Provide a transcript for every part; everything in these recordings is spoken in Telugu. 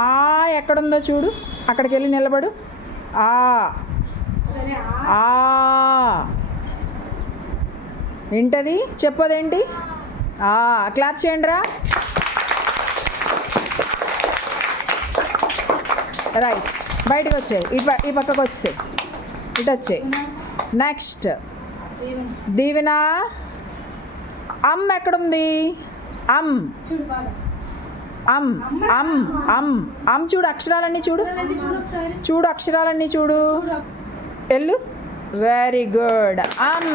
ఆ ఎక్కడుందో చూడు, అక్కడికి వెళ్ళి నిలబడు. ఆ ఆ ఏంటది చెప్పదేంటి? క్లాప్ చేయండి రా. రైట్, బయటకు వచ్చాయి. ఈ పక్కకు వచ్చాయి, ఇటు వచ్చాయి. నెక్స్ట్ దీవెన. అమ్ ఎక్కడుంది? అమ్ అమ్ అమ్ అమ్ అమ్ చూడు, అక్షరాలన్నీ చూడు, చూడు అక్షరాలన్నీ చూడు. L. Very good. Um.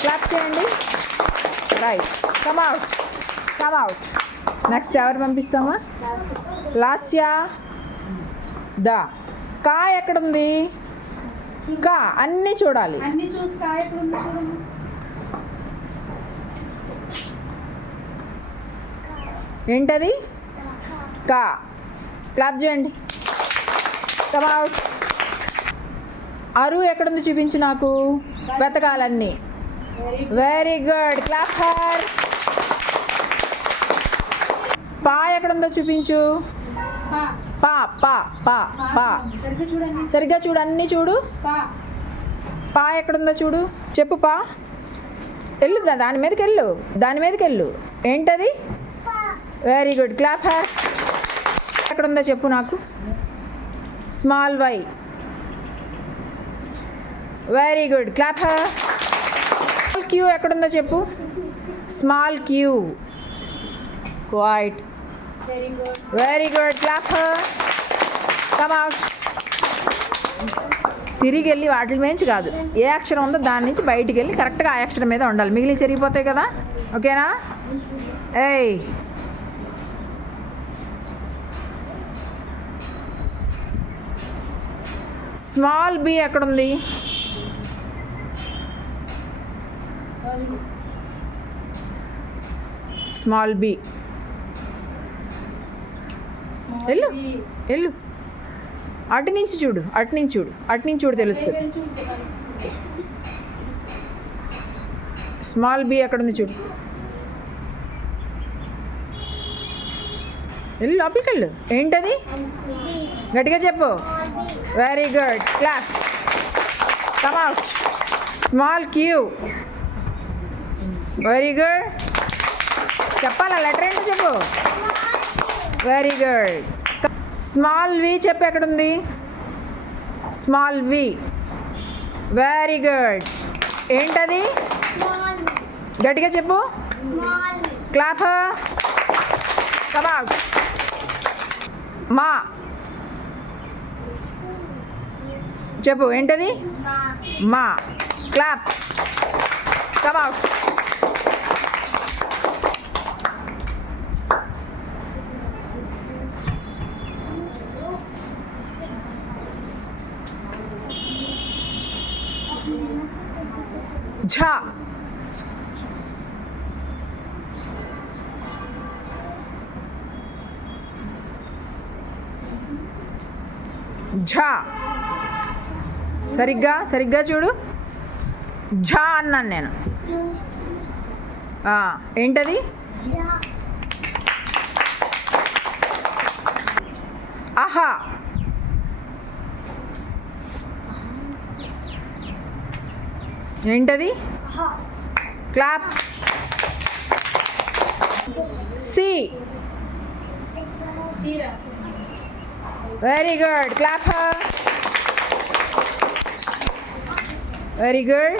Clap చేయండి. Right. Come out, come out. Next ఎవరు పంపిస్తామా? లాస్యా. దా. కా ఎక్కడుంది? కా అన్నీ చూడాలి. ఏంటది? కా. క్లాప్ చేయండి. Come out. అరు ఎక్కడుంది చూపించు నాకు, వెతకాలన్నీ. Very good. Clap her. పా ఎక్కడుందో చూపించు. పా పా పా పా. సరిగ్గా చూడు, అన్నీ చూడు. పా ఎక్కడుందో చూడు, చెప్పు. పా. వెళ్ళు, దాని మీదకి వెళ్ళు, దాని మీదకి వెళ్ళు. ఏంటది? Very good. Clap her. ఎక్కడుందో చెప్పు నాకు. Small Y. Very good. Clap her. Small Q ఎక్కడుందో చెప్పు. Small Q. Quiet. Very good. Clap her. Come out. తిరిగి వెళ్ళి వాటి మించి కాదు, ఏ అక్షరం ఉందో దాని నుంచి బయటికి వెళ్ళి కరెక్ట్గా ఆ అక్షరం మీద ఉండాలి, మిగిలి చెరిగిపోతాయి కదా. ఓకేనా? ఏయ్, స్మాల్ బి ఎక్కడుంది? Small B. వెళ్ళు, వెళ్ళు. అటు నుంచి చూడు, అటు నుంచి చూడు, అటు నుంచి చూడు, తెలుస్తుంది. స్మాల్ బి ఎక్కడుంది చూడు. వెళ్ళు, లోపలికి వెళ్ళు. ఏంటది? గట్టిగా చెప్పు. Very good. Claps. Come out. Small Q. Very good. చెప్పాలా? లెటర్ ఏంటో చెప్పు. Very good. స్మాల్ వి చెప్పు, ఎక్కడుంది? Small V. Very good. ఏంటది? గట్టిగా చెప్పు. క్లాప్. Come out. మా. చెప్పు, ఏంటది? మా. క్లాప్. Come out. ఝా. ఝా. సరిగ్గా సరిగ్గా చూడు. ఝా అన్నాను నేను. ఏంటది? ఆహా. ఏంటది? Clap. C. Very good. Clap. Very good.